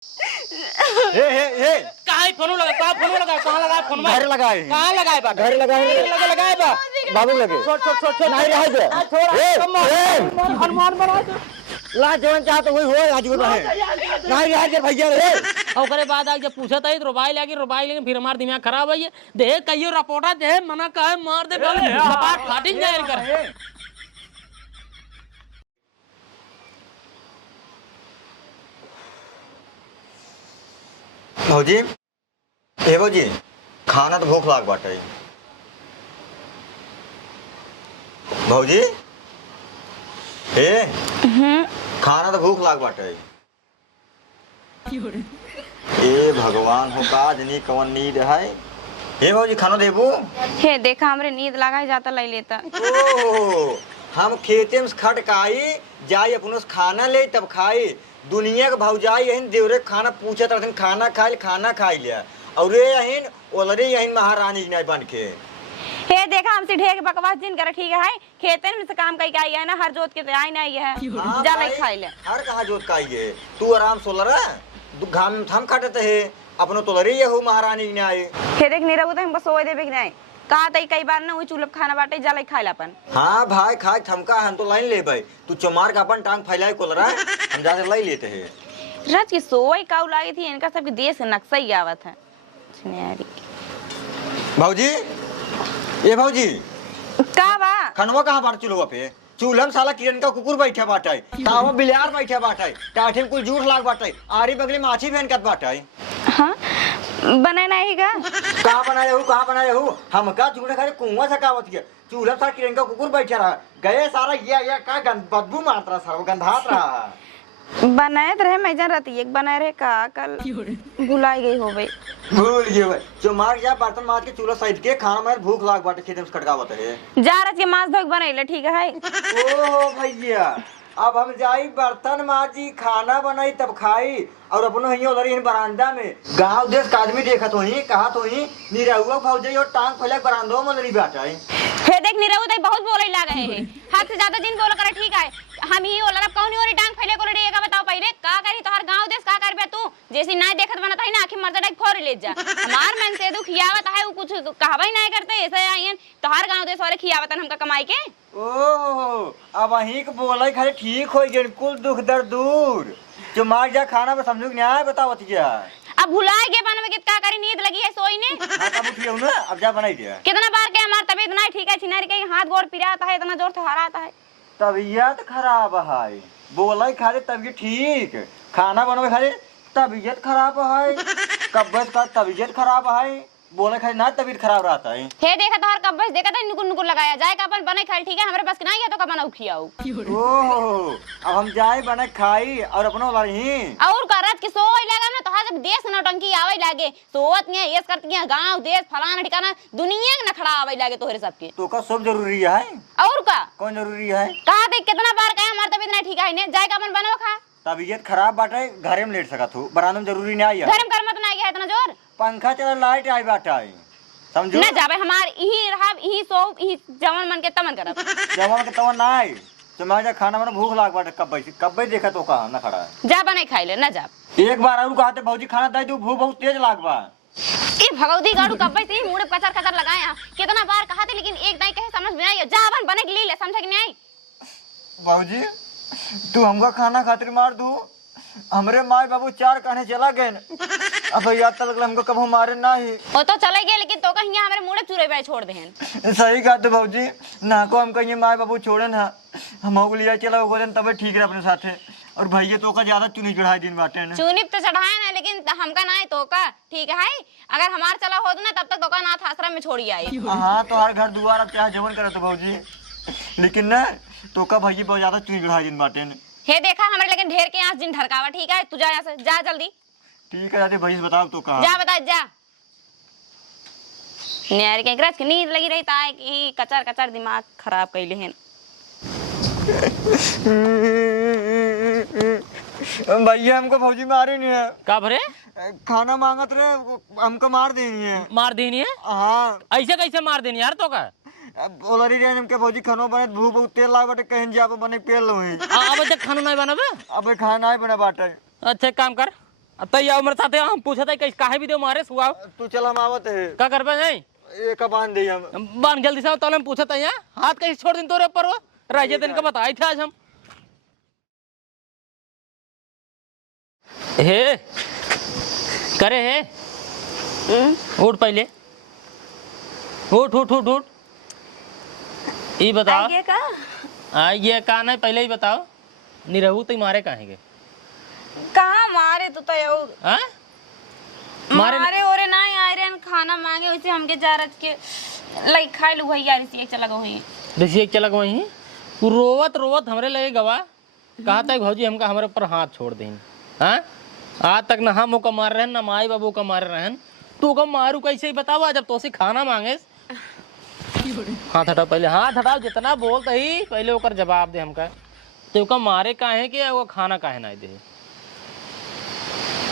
हे कहाँ फोन लगा कहाँ लगा फोन घर लगाए कहाँ लगाए बा घर लगाए लगाए बा बाबू लगे छोड़ नहीं रहा दे हनुमान बना ला जवन चाहत वही हो आज रहे नहीं रहा दे भैया रे ओकरे बाद आके जब पूछा था रुबाई लगी फिर हमार दिमाग खराब है देख कहियो रिपोर्टर दे मना कहे मार दे कपाट फाटी जाए कर भौजी ए भौजी खाना तो भूख लाग बाटे भौजी ए खाना तो भूख लाग बाटे ए भगवान हो का जनी कवन नींद है हे भौजी खाना देबू हे देखा हमरे नींद लगा जाता ले लेता ओ हम खेते में खटकाई जाई अपनो से खाना ले तब खाई दुनिया के भौजाई यही देवरे खाना पूछत रहथिन खाना खाई लिया और ये यही ओलरे यही महारानी नहीं बन के हे देखा हमसे ढेर बकवास जिन करे ठीक है खेते में से काम कई आई है ना हर जोत के आई नहीं है जा ले खाई ले हर कहा जोत का ये तू आराम सोलरा घाम में थम खटत है अपनो तोलरे ये हो महारानी नहीं आई हे देख नहीं रहू तो हम बस सोए देबे कि नहीं कहा तई कई बार ना वो चूल्हा खाना बाटे जा ले खाई अपन हाँ भाई खाए थमका हम तो लाइन ले भाई तू चमार का अपन टांग फैलाए कोलरा हम जाके लाई लेते हैं रज की सोई काऊ लागी थी इनका सबके देश का नक्शा ही आवत है भौजी ये भौजी का बा खनवा कहाँ बार चूल्हा पे चूल्हा में साला किरण का कुकुर बैठा बाटा है कावा बिलार बैठा बाटा है टाठे में कुल जूठ लाग बाटा है आरी बगली माछी बहन कत बाटा है हाँ बने नहीं का कहाँ बनाए हूँ हम का चूल्हा खाली कुआं से कावत किया चूल्हा सारा किरण का कुकुर बैठा रहा गए सारा ये का बदबू मारता रहा सारा गंधात रहा बनाए रहे मैं जन रहती एक बनाए रहे का कल भुलाई गई हो गई भूल गए भाई जो मार जा बर्तन मार के चूल्हा साइड के खाना में भूख लाग बाटे खेत में खटकावत है जा रज के मांस धोक बनैले ठीक है ओ भैया अब हम जाई बर्तन माजी खाना बनाई तब खाई और अपनो हियो उधर बरामदा में गांव देश का आदमी देखत होही कहा तो ही निरहुआ भौजाई और टांग फैला बरामदो में लड़ी बैठा है हे देख निरहु तई बहुत बोले लागे है हद से ज्यादा जिन बोल करे ठीक है हम ही बोल रहा कौन और टांग फैले को रे का बताओ पहले का करी तोहर गांव देश का करबे तू जैसी ना देखत बनत है ना आखिर मर्द डाक फोर ले जा हमार मन से दुख खियावत है वो कुछ कहबे नहीं करते ऐसे आइन तोहर गांव देश वाले खियावत हमका कमाई के ओ अब अही के बोले खाली ठीक हो गए कुल दुख दर्द दूर जो मार जा खाना में समझो न्याय बताओ क्या अब भुलाए के बनवे के का करी नींद लगी है सोई ने हां तब उठियो ना अब जा बनाई दिया कितना बार के हमार तबीयत नहीं ठीक है छिनारी के हाथ गोड़ पिराता है इतना जोर से हराता है तबीयत खराब है बोले खाली तबीयत ठीक खाना बनवे खाली तबीयत खराब है कब्बत का तबीयत खराब है बोले खाली ना तबीयत खराब रहता है हे देखा तोहर कब्बस देखा था नुकुर नुकुर लगाया जाए का अपन बने खाई ठीक है हमरे पास के नहीं है तो का बनाऊ खियाऊ ओह अब हम जाए बने खाई और अपनो लड़ही और करत के सोई लगा ना तोहर जब देश नौटंकी आवे लागे सोवत ने येस करती है गांव देश फलाना ठिकाना दुनिया के नखड़ा आवे लागे तोहरे सबके तो का सब जरूरी है और का कौन जरूरी है कहा देख कितना बार कहे हमार तबीयत नहीं ठीक है ने जाए का अपन बनाओ खा तबीयत खराब बाटे घरे में लेट सकत हूँ बरामदा में जरूरी नहीं आई है घर में कर मत ना गया इतना जोर पंखा चला लाइट आई बाटा है समझो ना जाबे हमार यही रहा यही सो यही जवन मन के तमन करब जवान के तवन नहीं तो मैं जा खाना में भूख लाग बाटे कब्बे देखा तो कहा ना खड़ा जा बने खाई ले ना जा एक बार और कहते भौजी खाना दे दू भूख बहुत तेज लाग बा ए भगवती गाड़ू कब्बे से मुड़े कचर कचर लगाया कितना बार कहा थे लेकिन एक दाई कहे समझ में नहीं जा अपन बने के ले समझ के नहीं आई भौजी तू हमका खाना खातिर मार दू हमरे माई बाबू चार कहने चला गए अब याद तक हमको कब मारे ना ही वो तो चले गए लेकिन तो कहीं हमारे मुड़े चूरे पे छोड़ देहन सही कहते भौजी ना को हम कहीं माई बाबू छोड़े ना हम हो लिया चला वो तब ठीक है अपने साथे और भैया तो का ज्यादा चुनी चढ़ाई दिन बाटे ना चुनी तो चढ़ाया ना लेकिन हमका ना है तो का ठीक है अगर हमार चला हो ना तब तक तो का नाथ आश्रम में छोड़ी आई हाँ तो हर घर दुआर अब चाहे जवन करे तो भौजी लेकिन ना तो का भैया बहुत ज्यादा चुनी चढ़ाई दिन बाटे ना हे देखा हमारे लेकिन ढेर के यहाँ जिन ढरकावा ठीक है तू जा यहाँ से जा जल्दी ठीक है दादी भैया बताओ तो कहा जा बता जा न्यारी के ग्रज की नींद लगी रहता है कि कचर कचर दिमाग खराब कैले हैं भैया हमको भौजी मारे नहीं है का भरे खाना मांगत रहे हमको मार देनी है मार देनी है हाँ ऐसे कैसे मार देनी यार तो का ओलरी रे हमके भौजी खानो बने भू बहुत तेल लाग बाटे कहीं जाबे बने पेल लोही अब तक खाना नहीं बनाबे अब खाना नहीं बना बाटे अच्छा काम कर तई आओ मेरे साथे हम पूछा था कैसे काहे भी दे मारे सुआओ तू चल हम आवत है का करबे नहीं एक बांध दे हम बान जल्दी से तो हम पूछा था यहाँ हाथ कैसे छोड़ दिन तोरे ऊपर वो राजे दिन का बताई थे आज हम हे करे हे उठ पहले उठ उठ उठ उठ ये बताओ आगे का ये का नहीं पहले ही बताओ निरहू तो मारे काहे के कहाँ मारे तो तय हाँ? मारे ओरे ना आयरन खाना मांगे वैसे हमके जा रच के लाइक खाए लू भैया रिसी एक चला हुई देखिए एक चलक वही तू रोवत रोवत हमरे लगे गवा कहा था भौजी हमका हमारे ऊपर हाथ छोड़ दें हाँ आज तक ना हम का मार रहे ना माई बाबू का मार रहे तू का मारू कैसे ही बताओ जब तो से खाना मांगे हाथ हटाओ पहले हाथ हटाओ जितना बोलते ही पहले ओकर जवाब दे हमका तो का मारे काहे के वो खाना काहे ना दे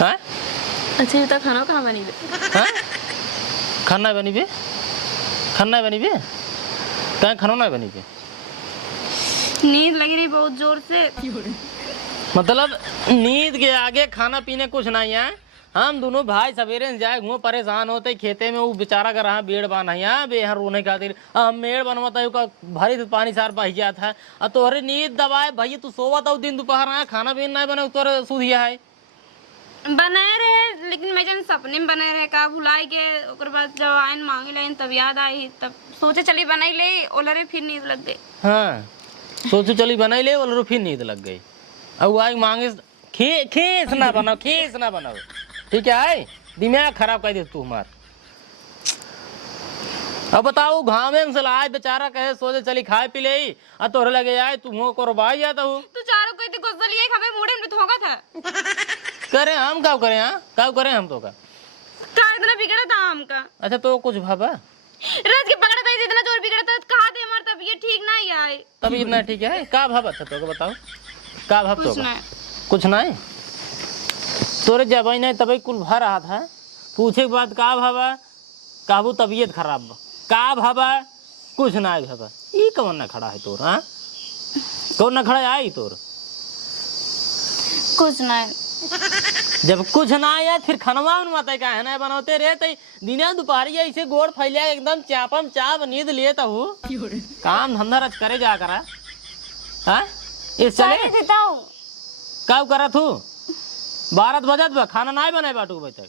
हाँ अच्छा तो खाना कहाँ बनी हाँ खाना बनी बे खाना बनी बे कहीं खाना ना बनी बे नींद लगी रही बहुत जोर से मतलब नींद के आगे खाना पीने कुछ नहीं है हम दोनों भाई सवेरे से जाए घूम परेशान होते खेते में वो बेचारा कर रहा बेड़ बाना यहाँ बे यहाँ रोने खातिर हम मेड़ बनवाता है भारी से पानी सार बह जाता है और तोहरे नींद दबाए भैया तू सोवा था दिन दोपहर आया खाना पीना नहीं बने तोरे सुधिया है बनाए रहे लेकिन मैं जन सपने में बने रहे का भुलाई के ओकर बाद जब आयन मांगे लेन तब याद आई तब सोचे चली बनाई ले ओलरे फिर नींद लग गई हाँ सोचो चली बनाई ले और फिर नींद लग गई अब आई मांगे खीस ना बनाओ ठीक है दिमाग खराब कर दे तू हमार अब बताओ घाव में से लाए बेचारा कहे सोचे चली खाए पी ले और तोहरे लगे आए तुम को रोबाई जाता हूँ तू चारों कोई तो गुस्सा लिए खबे मुड़े में थोका था करे हम क्या करें हाँ क्या करें हम तो का इतना बिगड़ा था हमका अच्छा तो कुछ भाबा रात के पकड़ा था इतना जोर बिगड़ा था कहा थे हमारा तबीयत ठीक ना ही आए तभी इतना ठीक है का भाबा अच्छा तो बताओ का भाब तो कुछ नहीं तोरे जब नहीं तभी कुल भर रहा था पूछे के बाद का भाबा काबू तबीयत खराब का भाबा कुछ ना भाबा ये कौन ना खड़ा है तोर हाँ कौन ना खड़ा आई तोर कुछ नहीं जब कुछ ना आया फिर खनवा उनवाते का है ना बनाते रहते दिने दोपहर ऐसे गोड़ फैलिया एकदम चापम चाप नींद लिए तो हूँ काम धंधा रच करे जा करा हाँ इस चले कब करा तू 12 बजत बा खाना नहीं बने बाटू भाई तक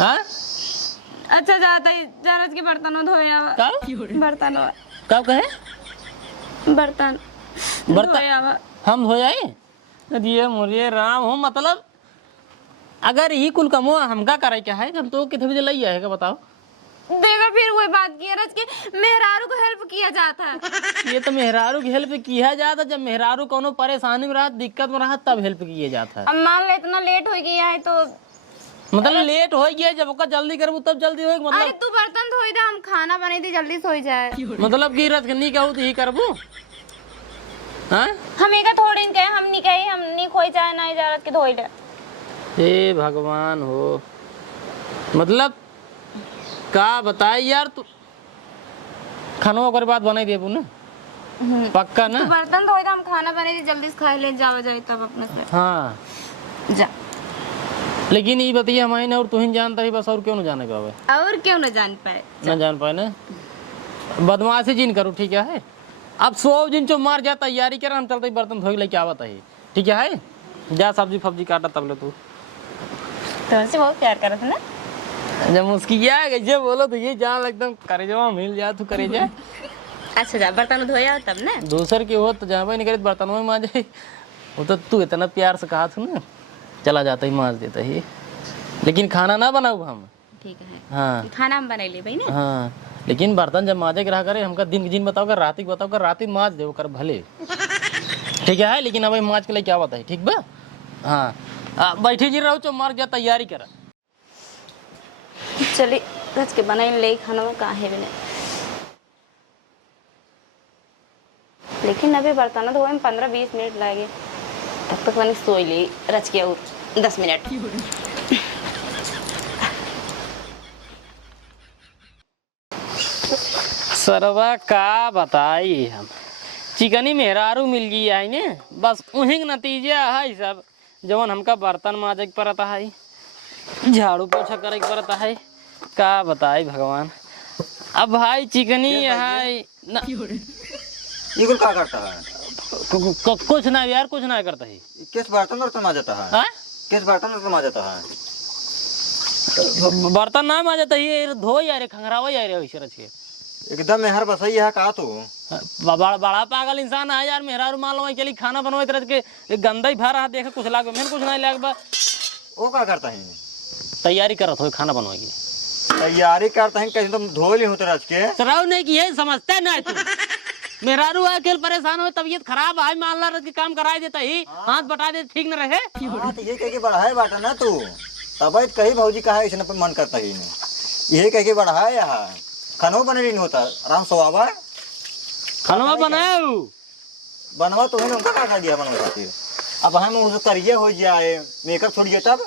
हाँ अच्छा जाता है जरज के बर्तनों धोया बर्तन कब कहे बर्तन हम धो जाए ये मोरिये राम हो मतलब अगर ही कुल कमो हमका करे क्या है हम तो कितने बजे लई आएगा बताओ देखो फिर वही बात की रच के मेहरारू को हेल्प किया जाता है ये तो मेहरारू की हेल्प किया जाता जब मेहरारू कोनो परेशानी में रहा दिक्कत में रहा तब हेल्प किया जाता है अब मान लो इतना लेट हो गया है तो मतलब लेट हो गया जब ओका जल्दी करबू तब जल्दी होए अरे मतलब तू बर्तन धोई दे हम खाना बने थे जल्दी सो जाए मतलब की रत नहीं कहू तो ही करबू हाँ हम एक थोड़ी कहे हम नहीं कहे हम नहीं खोई जाए ना इजाजत के धोई ले हे भगवान हो मतलब का बताए यार तू खानों के बाद बनाई देबू ना पक्का ना तू बर्तन धोई दे हम खाना बने थे जल्दी से खाए ले जाओ जाए तब अपने से हाँ जा लेकिन ये बताइए हमारे और तू ही जानता ही बस और क्यों ना जाने पावे और क्यों न जान पाए ना जान पाए ना बदमाशी जिन करूँ ठीक है अब 100 दिन जो मार जा तैयारी कर हम चलते बर्तन धोई लेके आवत है ठीक है जा सब्जी फब्जी काटा तब ले तू तुमसे बहुत प्यार करत है ना जब मुस्किया कैसे बोलो तो ये जान एकदम करे जमा मिल जा तू करे जा अच्छा जा बर्तन धोया तब ना दूसर के हो तो जहाँ नहीं करे बर्तनों में माँ जाए वो तो तू इतना प्यार से कहा था ना चला जाता ही मार देता ही लेकिन खाना ना बनाऊ हम ठीक है हाँ खाना हम बना ले भाई ना हाँ लेकिन बर्तन जब माजे के रहा करे हमका दिन के दिन बताओ कर रात बताओ कर रात माज दे कर भले ठीक है लेकिन अब माज के लिए क्या बताए ठीक बा हाँ बैठी जी रहो तो मार जा तैयारी करा चलिए रच के बनाई ले खाना में काहे भी नहीं लेकिन अभी बर्तन धोए में 15-20 मिनट लगे तब तक मैंने सोई ली रच के और 10 मिनट सरवा का बताई हम चिकनी मेहरारू मिल गई आई ने बस उन्हीं नतीजा है सब जवन हमका बर्तन माजे के पड़ता है, झाड़ू पोछा करे के पड़ता है, का बताई भगवान। अब भाई चिकनी है ना, ये कुल का करता है? कुछ ना यार, कुछ ना करता है। किस बर्तन और माजता है? हाँ? किस बर्तन और माजता है? बर्तन ना माजता ये धो यार, खंगरावा यार वैसे रच के एकदम मेहर बसई है का तू? बड़ा पागल इंसान है यार। मेहरारू मान लो चली खाना बनवाई तरह के गंदा ही भा रहा देखे कुछ लाग मैंने कुछ नहीं लाग बा। वो का करता है? तैयारी करत हो खाना बनवाई की तैयारी करता है, कैसे तुम धो ली हो तरह के? सराव नहीं की है, समझते ना तू। मेहरारू अकेले परेशान हो, तबीयत खराब है, मान ला के काम कराई देता ही, हाथ बटा दे ठीक न रहे। हाँ, तो ये कह के बढ़ाए बाटा ना तू, तब कही भौजी कहा ऐसे न मन करता ही नहीं, ये कह के बढ़ाए। यहाँ खानो बने नहीं होता, आराम सवाबा खाना बनाए बनवा तो है ना, उनका क्या कर दिया बनवा खातिर। अब हम उसे करिए हो जाए, मेकअप छोड़िए तब।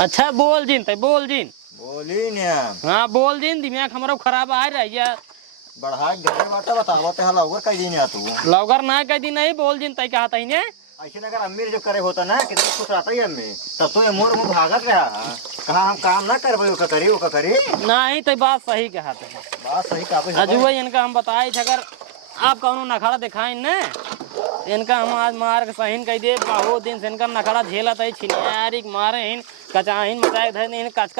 अच्छा बोल जिन तय बोल जिन बोली न, हाँ बोल जिन, दिमाग हमारा खराब आ रहा है। बढ़ा गए बाटा बतावा ते हाला होगा कई दिन तू लौगर ना कह दी नहीं बोल जिन तय कहा तही ने। ऐसे अगर अम्मी जब करे होता ना कितना खुश रहता ही अम्मी, तब तो ये मोर मुँह भागत रहा। कहा हम काम ना कर वो करी नहीं तो बात सही कहा थे, बात सही का अजुआ इनका हम बताए थे, अगर आप कौनो नखड़ा दिखाए न इनका हम आज मार के सहीन कह दे। बहुत दिन से इनका नखड़ा झेलत है, छिनियारी मारे इन कचाहिन मचाए धर इन कच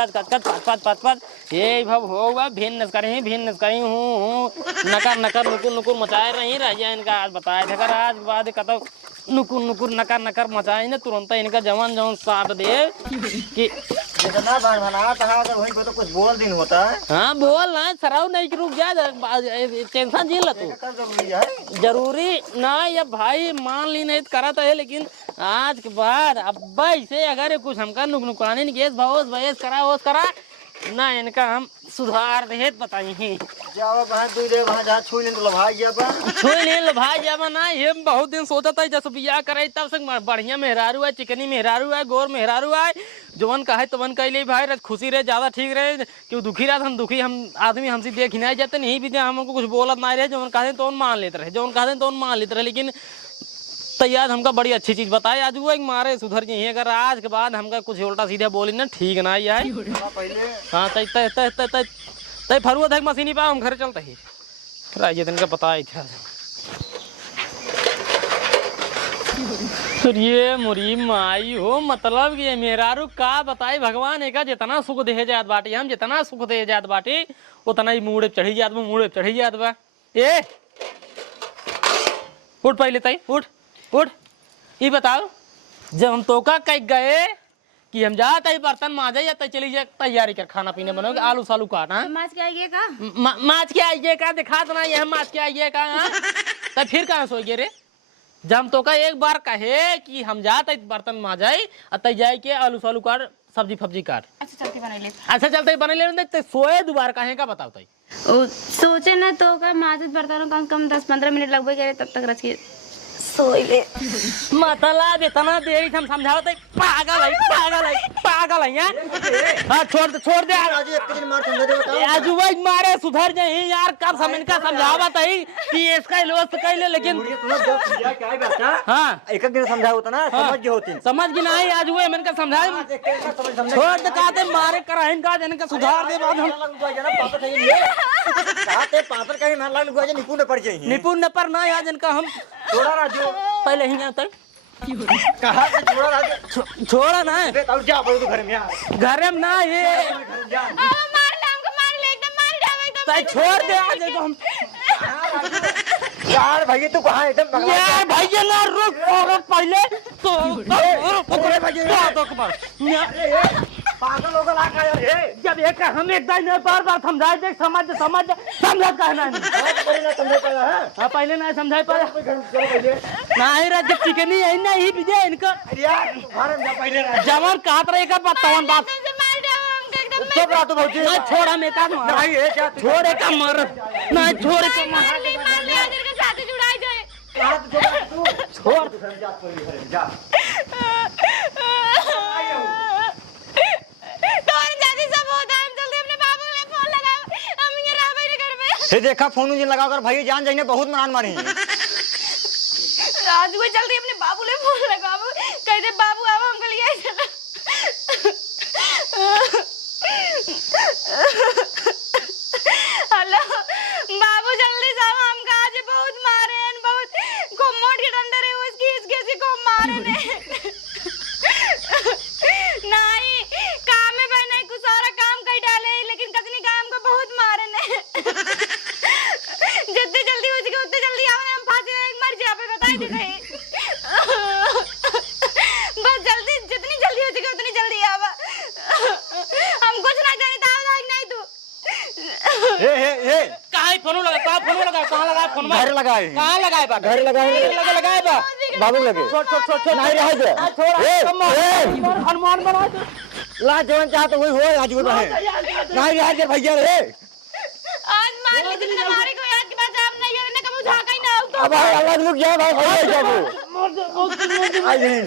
पच ये भव होगा भिन्न करी हूँ नकर नुकुर मचाए रही रह जाए। इनका आज बताए थे, अगर आज बाद कतो नुकुर नकर मचाए न तुरंत इनका जवन साट दे कि जितना बना था अगर वही तो कुछ बोल दिन होता है। हाँ बोल ना सराव नहीं कि रुक जा, टेंशन झेल तू। जरूरी है जरूरी ना या भाई मान ली नहीं करत है, लेकिन आज के बाद अब से अगर कुछ हमका नुकसानी केस भवस भैस करा ना इनका हम सुधार दे बताई ही। जाओ वहां तू दे वहां जा छुई ले तो लभाई जाबा, छुई ले लभाई जाबा ना। ये बहुत दिन सोचता है जब बियाह करे तब से बढ़िया मेहरारू है, चिकनी मेहरारू है, गोर मेहरारू है, जवन कहे तवन कह ले भाई खुशी रहे ज्यादा ठीक रहे। क्यों दुखी रहा हम दुखी हम आदमी हमसे देख ही नहीं जाते, नहीं भी हमको कुछ बोलत नहीं रहे, जवन कहते तो मान लेते रहे, जवन कहते तो मान लेते रहे। लेकिन तैयार हमका बड़ी अच्छी चीज बताए आज वो एक मारे सुधर जाइए। अगर आज के बाद हमका कुछ उल्टा सीधा बोली ना ठीक ना है। हाँ तय तय तय तय तय तय फरुआ देख मशीनी पा हम घर चलते ही राइए इनका पता है था। ये मुरी माई हो मतलब ये मेहरारू का बताई भगवान एक जितना सुख दे जात बाटी, हम जितना सुख दे जात बाटी उतना ही मूड़े चढ़ी जात बा। ए उठ पहले तई उठ ये बताओ, जब हम तोका कह गए कि हम जाते ही बर्तन माजे या चली जाए तैयारी कर खाना पीने बनोगे, आलू सालू काटना माछ के आइए का माछ के आइए का दिखा देना ये हम माछ के आइए का। तो फिर कहाँ सोइए रे, जब हम तोका एक बार कहे कि हम जाते बर्तन माजे और जाए के आलू सालू काट सब्जी फब्जी काट। अच्छा चलते बना ले, अच्छा चलते बने ले तो सोए दोबारा कहे का बताओ तई। सोचे ना तो का माजत बर्तनों कम कम 10-15 मिनट लगभग तब तक रच के सोई ले। मतलब इतना देरी हम समझाते पागल है यार। हाँ छोड़ दे आज एक दिन मार समझा दे बताओ आज वो मारे सुधर जाए यार। कब समय का समझावत है कि इसका लोस कर ले, लेकिन क्या है बेटा? हाँ एक दिन समझा होता ना समझ गए होती समझ की नहीं आज वो मैंने का समझाए छोड़ दे कहते मारे कराइन का जन का सुधार दे बाद हम कहते पातर कहीं ना लग गया निपुण पर चाहिए निपुण न पर ना यार जिनका हम थोड़ा राजू पहले ही जाते कहा से थोड़ा राजू छोड़ा ना बे तब जा पड़ो तो घर में यार घर में ना ये जा मार ले एकदम तय छोड़ दे आज को हम यार भाई तू कहां एकदम भगवान यार भैया ना रुक पहले तो पागल होगा ला का यार जब एक हम एक दिन बार समझाए देख समझ कहना हाँ पहले ना समझाए पर नहीं रहा जब चिकनी है ना ही विजय इनका यार घर में पहले जवान कहत रहे का बतावन बात चुप रहा तू भौजी नहीं छोड़ा मैं का नहीं है क्या छोड़े का मर नहीं छोड़े का मर साथी जुड़ाई जाए कहां तू छोड़ तू घर जा पड़ी जा देखा फोन लगाकर भाई जान जाइए बहुत मरान मारी आज वो जल्दी अपने बाबू बाबू ले फोन लगा बाबू कह दे बाबू अब हमको लिए चला हेलो बाबू जल्दी से आओ हमका आज बहुत मारे हैं बहुत को मोट के डंडे रे उसकी इसके को मारे ने नहीं काम में भाई नहीं कुछ सारा काम कर डाले लेकिन कतनी काम को बहुत मारे ने जितनी जल्दी हो सके उतनी जल्दी आओ हम फांसी में मर जाए बताई दे कहीं बस जल्दी जितनी जल्दी हो सके उतनी जल्दी आवा हम कुछ ना जाने तो आओ नहीं तू ए कहाँ फोन लगा कहाँ लगा फोन घर लगाए कहाँ लगाए बा घर लगाए लगाए बा बाबू लगे छोड़ नहीं रह जा हनुमान बना दे ला जवन चाहत वही हो आज वो रहे नहीं रह जा भैया रे आज मार ले तुमने मारे को याद के बाद आप नहीं है ने कब झाका ही ना हो तो अब भाई अलग रुक जा भाई भाई जाबू आई नहीं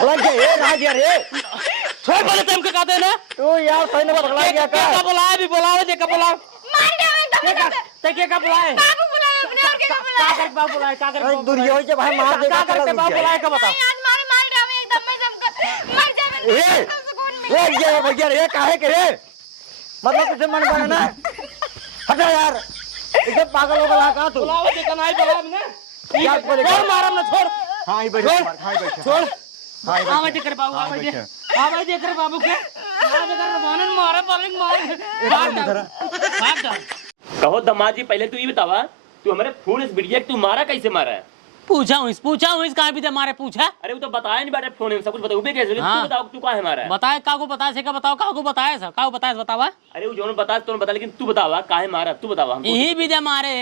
अलग जा ए रह जा रे छोड़ बोले तुम क्या कहते ना तू यार सही ने बगला गया का बुलाए भी बुलाओ दे का बुलाओ मार दे एकदम ते के बुलाए बाबू बुलाए अपने और के बुलाए का कर बाबू बुलाए का कर दुनिया होई जे भाई मार दे का करते बाबू बुलाए का बता नहीं आज मार रहा हूं एकदम मैं जमकर मर जावे ए ये भैया रे काहे के रे मतलब तुझे मन बना ना हटा यार इधर पागल हो गया का तू बुलाओ दे का नहीं बुलाओ ना यार बोले छोड़ मारम ना छोड़ हां ही बैठ हां ही बैठ छोड़ हां ही आ भाई देख रे बाबू आ भाई देख रे बाबू के आ देख रे बानन मारे बॉलिंग मार भाग जा कहो दमाद जी पहले तू ये बतावा तू हमारे फोन इस बिटिया तू मारा कैसे मारा है? पूछा हूँ कहाँ भी हमारे पूछा अरे वो तो बताया नहीं बेटा फोन में सब कुछ बताओ भी कैसे हाँ। तू बताओ तू कहाँ है मारा है? बताए काको बताए से का बताओ काको बताए सब काको बताए बतावा अरे वो जो बता तो बता लेकिन तू बतावा काहे मारा तू बतावा हमको यही भी मारे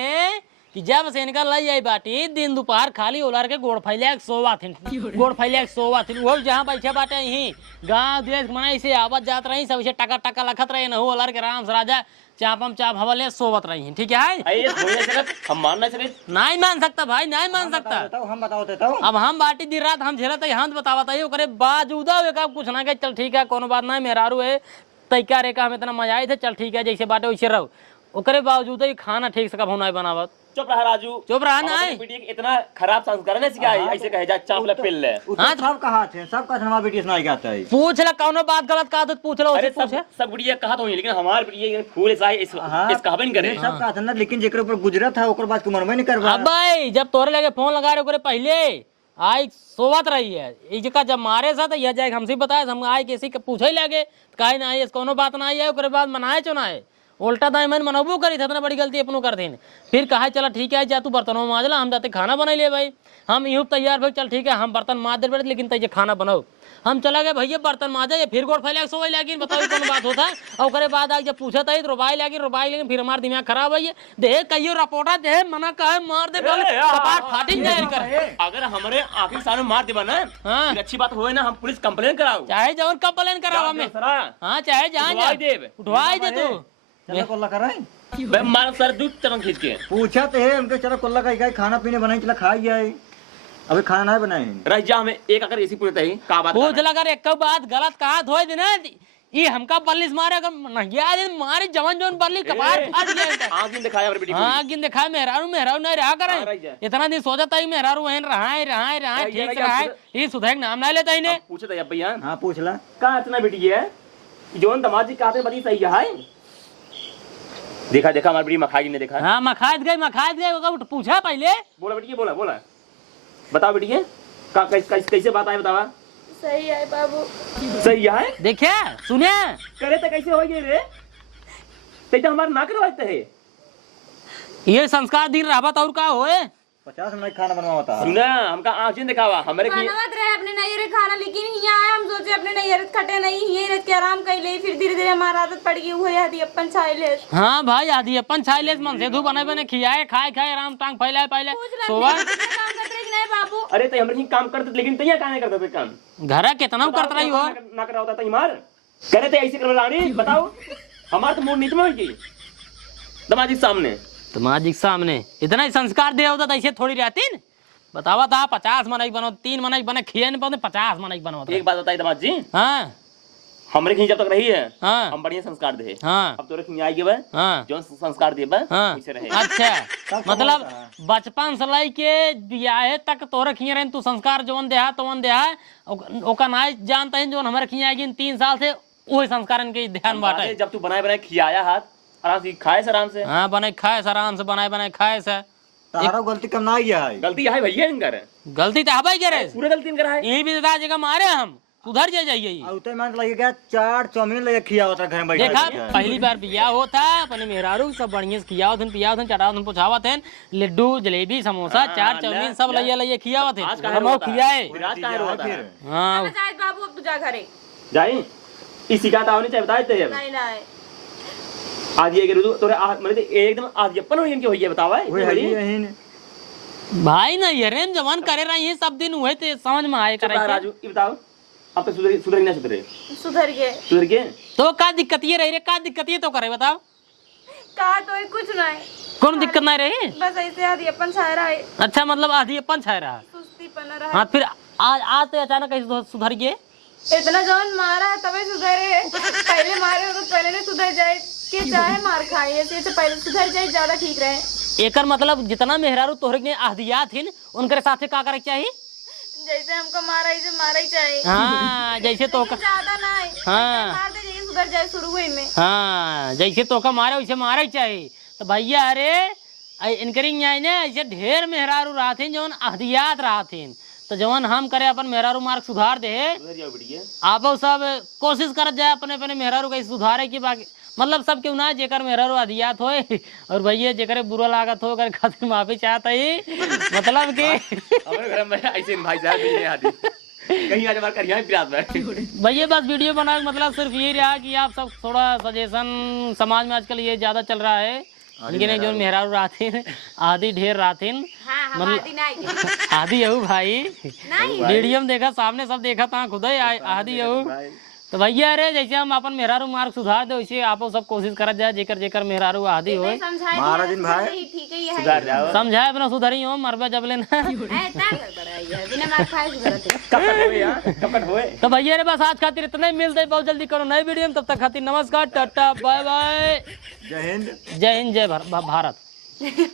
कि जब से इनका लई आई बाटी दिन दोपहर खाली उलार के गोड़ फैलिया सोवा थी वो जहाँ बैठे बाटे यही गाँव देश मना इसे आवत जात रही सब इसे टका टका लखत रहे न हो उलार के राम से राजा चापम चाप हवले सोवत रही ठीक है अरे ये थोड़ी नहीं सकत हम मान नहीं सकते नहीं मान सकता भाई नहीं मान सकता हम बताओ देता हूं अब हम बाटी दिन रात हम झेलत है हम बतावत है ओकरे बाजूदा का कुछ ना के चल ठीक है कोनो बात नहीं मेहरारू है तैका रे का हम इतना मजा आए थे चल ठीक है जैसे बाटे वैसे रहो ओकरे बावजूद ही खाना ठीक से कब नहीं बनावत चुप रहा राजू चुप रहा ना हमारी बेटी के इतना खराब संस्कार है सिखाई ऐसे कहे जा चावल पिल ले हां सब कहा थे सब का हमारा बेटी सुनाई जाता है पूछ ले कौनो बात गलत कहा तो पूछ लो अरे उसे पूछ सब गुड़िया कहा तो लेकिन हमारे बेटी फूल ऐसा इस कहबे नहीं करे सब कहा था ना लेकिन जेकर ऊपर गुजरत है ओकर बात को मनवे नहीं करवा अब भाई जब तोरे लगे फोन लगा रहे ओकरे पहले आई सोवत रही है इसका जब मारे सा तो यह जाए हमसे बताए हम आए किसी के पूछे लगे काहे ना आई कोनो बात ना आई है ओकरे बाद मनाए चो ना है उल्टा दाई मैंने मनबू करी था इतना बड़ी गलती अपनों कर देन फिर कहा चला ठीक है जा तू बर्तनों में माजला हम जाते खाना बना ले भाई हम यूँ तैयार भाई चल ठीक है हम बर्तन माज दे बैठे लेकिन तैयार खाना बनाओ हम चला गए भैया बर्तन माजा ये फिर गोड़ फैला सोई लगी बताओ कौन बात होता और ओकरे बाद आज जब पूछा था रुबाई लगी फिर हमारा दिमाग खराब है देख कहियो रिपोर्टा दे मना कहे मार दे कपाट फाटी जाए कर अगर हमारे आखिर सामने मार दे बना हाँ। अच्छी बात होए ना हम पुलिस कंप्लेन कराओ चाहे जवन कंप्लेन कराओ हमें हाँ चाहे जहाँ उठवाई दे तू चलो कोल्ला कराई बे मार सर दूध चरम खींच के पूछा तो है हमके चलो कोल्ला का खाना पीने बनाई चला खाई जाए अभी खाना नहीं बनाए रह जा हमें एक अगर ऐसी पूछता ही का बात पूछ लगा एक बात गलत कहा धोए देना ये हमका बल्लिस मारे मारे जवन जवन बल्ली कपार फाट गया आंख में दिखाया हमारी बेटी को हाँ गिन दिखा मेहरारू नहीं रहा करे इतना दिन सोचा था मेहरारू वहीं रहा ठीक से रहा ये सुधर नाम ना लेता ही ने पूछे था भैया हाँ पूछ ला कहाँ इतना बेटी है जोन दमाद जी कहते बड़ी सही है देखा हमारी बेटी मखाई ने देखा हाँ मखाद गए पूछा पहले बोला बेटी बोला बताओ बेटी कैसे बात आए बतावा सही है बाबू सही है देखिए सुनिए करे तो कैसे हो गए रे ते तो हमारे ना करवाते है ये संस्कार दिन रहबत और का होए 50 मिनट खाना बनवा होता है सुना हमका आंखें दिखावा हमारे की खानावत रहे अपने नैयर खाना लेकिन यहाँ आए हम सोचे अपने नैयर खटे नहीं यही रह के आराम कर ले फिर धीरे धीरे हमारा आदत पड़ गई हुई आदि अपन छाइले हाँ भाई आदि अपन छाइले मन से धू बने खियाए खाए आराम टांग फैलाए पहले सोवा काम करते रहे नहीं बाबू अरे तो हमारे काम करते लेकिन तैयार कहाँ नहीं करते काम घर कितना करत रही हो ना करा होता मार करे तो ऐसे कर रानी बताओ हमारा तो मूड नीति में होगी दमाजी सामने तुम्हारे सामने इतना ही संस्कार दे होता ऐसे थोड़ी रहती न बतावा था 50 मनई बनो 3 मनई बने खिए नहीं पाते 50 मनई बनो एक बात बताइए दमाद जी हाँ हमरे कहीं जब तक रही है हाँ हम बढ़िया संस्कार दे। हाँ अब तोरे कहीं आएगी बा हाँ जो संस्कार दे बा हाँ वैसे रहे। अच्छा मतलब बचपन से लई के बियाहे तक तोहरे खिया रहे तू संस्कार जवन देहा तवन देहा ओका नाय जानता है जो हमारे खिया आएगी 3 साल से वही संस्कारन के ध्यान बाटे। जब तू बनाए बनाए खियाया हाथ आराम से खाए से आराम से। हाँ बनाए खाए से आराम से बनाए बनाए खाए से तारा गलती कम ना है गलती है भैया इनकर गलती तो हवाई करे पूरे गलती इनकर है। यही भी दादा जगह मारे हम सुधर जाइए। उतर मान लगे क्या 4 चाउमीन लेके खिया होता घर में बैठा देखा बैठा। पहली बार बिया होता अपने मेहरारू सब बढ़िया से खियावत हन पियावत हन चटावत हन पुछावत हन लड्डू जलेबी समोसा 4 चाउमीन सब लइया खियावत आज हन काहे हम रोता है? खियाए। फिर आज काहे रोता है? हाँ शायद बाबू अब तू जा घरे। जाई इस शिकायत आवनी चाहिए बताए ते नहीं नहीं आज ये करू तोरे मतलब एकदम आज अपन हो इनके होइए बतावा वही है यही ने भाई ना ये रेन जवान करे रही है सब दिन हुए थे समझ में आए करे राजू ये बताओ अब तक सुधर ना सुधरे सुधर गए सुधर के तो का दिक्कत ये रही रे का दिक्कत ये तो करे बताओ कहा तो कुछ नहीं कौन दिक्कत नहीं रही। बस ऐसे आदि अपन छायरा है अच्छा मतलब आधी अपन छाए रहा। सुस्ती पना रहा हाँ फिर आज तो अचानक कैसे सुधर गए। इतना जौन मारा है तभी सुधरे पहले मारे हो तो पहले ने सुधर जाए के चाहे मार खाए ऐसे से पहले सुधर जाए ज्यादा ठीक रहे। एकर मतलब जितना मेहरारू तोहरे के आदियात हिन उनके साथे का करे के चाहिए जैसे हमको मारा ही चाहिए। हाँ जैसे तो ज्यादा नहीं हाँ मार दे जाइए सुधर जाए शुरू हुई में। हाँ जैसे तो का मारे वैसे मारे ही चाहिए। तो भैया अरे इनकरिंग ने ऐसे ढेर मेहरारू रहथिन जवन अहदियात रहथिन तो जवन हम करे अपन मेहरारू मार्ग सुधार दे सुधर जाओ बढ़िया। आप सब कोशिश कर जाए अपने अपने मेहरारू के सुधारे की बाकी मतलब सब क्यों ना जेकर मेहरारू अदियात होए और भैया जेकर बुरा लागत हो कर खातिर माफी चाहता ही मतलब कि हमारे घर में ऐसे भाई साहब भी नहीं आती कहीं आज हमारे करिया प्रयास में भैया बस वीडियो बनाने का मतलब सिर्फ ये रहा कि आप सब थोड़ा सजेशन समाज में आजकल ये ज्यादा चल रहा है इनके जो मेहरारू राथिन आधी ढेर राथिन हाँ हम आदि नहीं आधी यहू भाई नहीं वीडियो में देखा सामने सब देखा था खुद ही आधी यहू तो भैया अरे जैसे हम अपन मेहरारू मार्ग सुधार दे वैसे आप सब कोशिश करत जाए जेकर जेकर मेहरारू आधी हो महाराज भाई ठीक ही है सुधर जाओ समझाए अपना सुधरी हो मरबे जब लेना ऐसा गड़बड़ाई है बिना मार खाए सुधरते। कब तक होए यार कब तक होए। तो भैया अरे बस आज खातिर इतना ही मिलते बहुत जल्दी करो नई वीडियो में तब तक खातिर नमस्कार टाटा बाय बाय जय हिंद जय हिंद जय भारत।